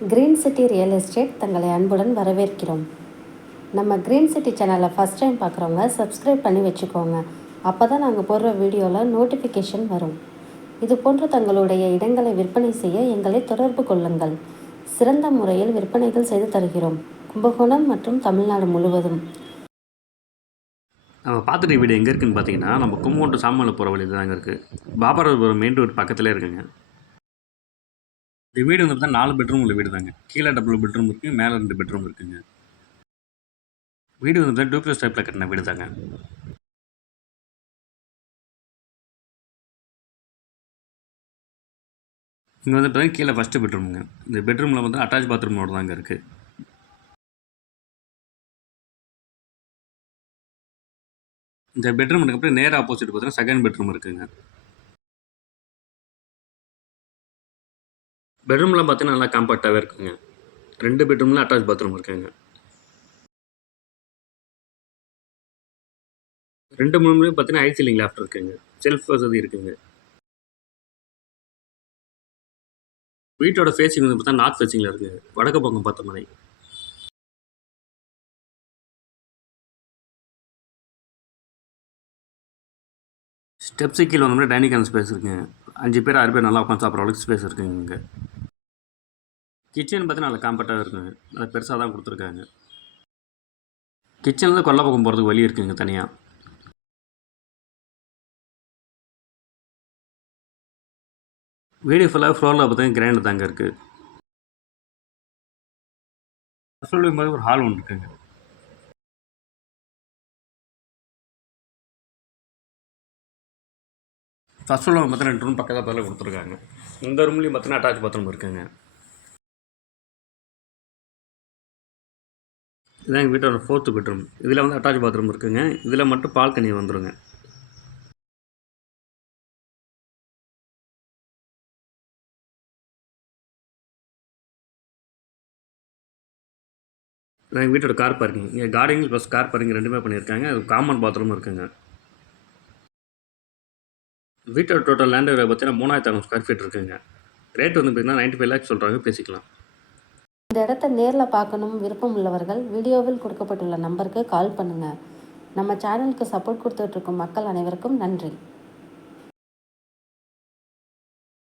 Green city real estate தங்களை அன்புடன் வரவேற்கிறோம். நம்ம கிரீன் சிட்டி சேனலை ஃபஸ்ட் டைம் பார்க்குறவங்க சப்ஸ்கிரைப் பண்ணி வச்சுக்கோங்க. அப்போ தான் நாங்கள் போடுற வீடியோவில் நோட்டிஃபிகேஷன் வரும். இது போன்று தங்களுடைய இடங்களை விற்பனை செய்ய எங்களை தொடர்பு கொள்ளுங்கள். சிறந்த முறையில் விற்பனைகள் செய்து தருகிறோம். கும்பகோணம் மற்றும் தமிழ்நாடு முழுவதும். நம்ம பார்த்துட்டு வீடு எங்கே இருக்குதுன்னு பார்த்தீங்கன்னா, நம்ம கும்பகோணம் சாமானில் போகிற வழியில் தாங்க இருக்குது. பாபராஜபுரம் மெயின் ரோடு பக்கத்தில் இருக்குங்க. இந்த வீடு வந்து பார்த்தா 4 பெட்ரூம் உள்ள வீடு தாங்க. கீழே டபுள் பெட்ரூம் இருக்குது, மேலே 2 பெட்ரூம் இருக்குங்க. வீடு வந்து பார்த்தா டூப்ளக்ஸ் டைப்பில் கட்டின வீடு தாங்க. இங்கே வந்து பார்த்தீங்கன்னா கீழே ஃபஸ்ட்டு பெட்ரூமுங்க. இந்த பெட்ரூமில் வந்து அட்டாச் பாத்ரூமோட தாங்க இருக்குது. இந்த பெட்ரூம் அதுக்கப்புறம் நேராக ஆப்போசிட் பார்த்தீங்கன்னா செகண்ட் பெட்ரூம் இருக்குங்க. பெட்ரூம்லாம் பார்த்தீங்கன்னா நல்லா காம்பாக்டாகவே இருக்குங்க. 2 பெட்ரூமில் அட்டாச் பாத்ரூம் இருக்குங்க. 2 ரூம்லேயும் பார்த்தீங்கன்னா ஹை சீலிங் லாஃப்ட் இருக்குங்க. செல்ஃப் வசதி இருக்குங்க. வீட்டோட ஃபேஸிங் வந்து பார்த்தா நார்த் ஃபேஸிங்கில் இருக்குங்க. வடக்கு பக்கம் பார்த்த மாதிரி. ஸ்டெப்ஸு கீழே வந்தோம்னா டைனிங் ஹால் ஸ்பேஸ் இருக்குங்க. 5 பேர் 6 பேர் நல்லா உட்காந்து சாப்பிட்ற அளவுக்கு ஸ்பேஸ் இருக்குங்க இங்கே. கிச்சன் பார்த்தீங்கன்னா நல்லா காம்பேக்டாக இருக்குங்க. நல்லா பெருசாக தான் கொடுத்துருக்காங்க. கிச்சனில் கொல்லை பக்கம் போகிறதுக்கு வழி இருக்குங்க தனியாக. வீடியோ ஃபுல்லாக ஃப்ளோரில் பார்த்தீங்கன்னா கிராண்ட் தாங்க இருக்குது. சொல்லும் போது ஒரு ஹால் ஒன்று இருக்குங்க. ஃபஸ்ட் ஃப்ளோரில் பார்த்தீங்கன்னா 2 ரூம் பக்கத்தில் கொடுத்துருக்காங்க. இந்த ரூம்லேயும் பார்த்தீங்கன்னா அட்டாச் பாத்ரூம் இருக்குங்க. இதான் எங்கள் வீட்டோட 4th பெட்ரூம். இதில் வந்து அட்டாச் பாத்ரூம் இருக்குங்க. இதில் மட்டும் பால்கனி வந்துடுங்க. இதான் எங்கள் வீட்டோட கார் பார்க்கிங். இங்கே கார்டனிங் ப்ளஸ் கார் பார்க்கிங் ரெண்டுமே பண்ணியிருக்காங்க. அது காமன் பாத்ரூம் இருக்குங்க. வீட்டோட டோட்டல் லேண்ட் ஏரியா பார்த்தீங்கன்னா 3600 ஸ்கொயர் ஃபீட் இருக்குங்க. ரேட் வந்து பார்த்தீங்கன்னா 95 lakhs சொல்கிறாங்க, பேசிக்கலாம். இந்த இடத்த நேரில் பார்க்கணும் விருப்பம் உள்ளவர்கள் வீடியோவில் கொடுக்கப்பட்டுள்ள நம்பருக்கு கால் பண்ணுங்கள். நம்ம சேனலுக்கு சப்போர்ட் கொடுத்துட்ருக்கும் மக்கள் அனைவருக்கும் நன்றி.